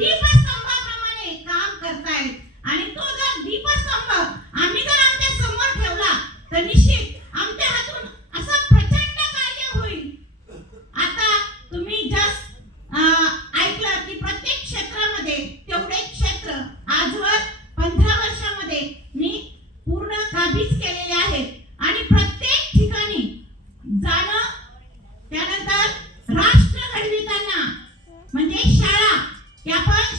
दीपस्तंभाप्रमाणे काम करतायत आणि तो जर दीपस्तंभ आम्ही जर आमच्या समोर ठेवला तर निश्चित आमच्या हातून असं प्रचंड कार्य होईल. आता तुम्ही जस्ट ऐकलं की प्रत्येक क्षेत्रामध्ये तेवढे क्षेत्र आजवर 15 वर्षामध्ये मी पूर्ण काबीज केलेले आहेत आणि प्रत्येक ठिकाणी जाणं, त्यानंतर राष्ट्र घडविताना म्हणजे शाळा, त्या पण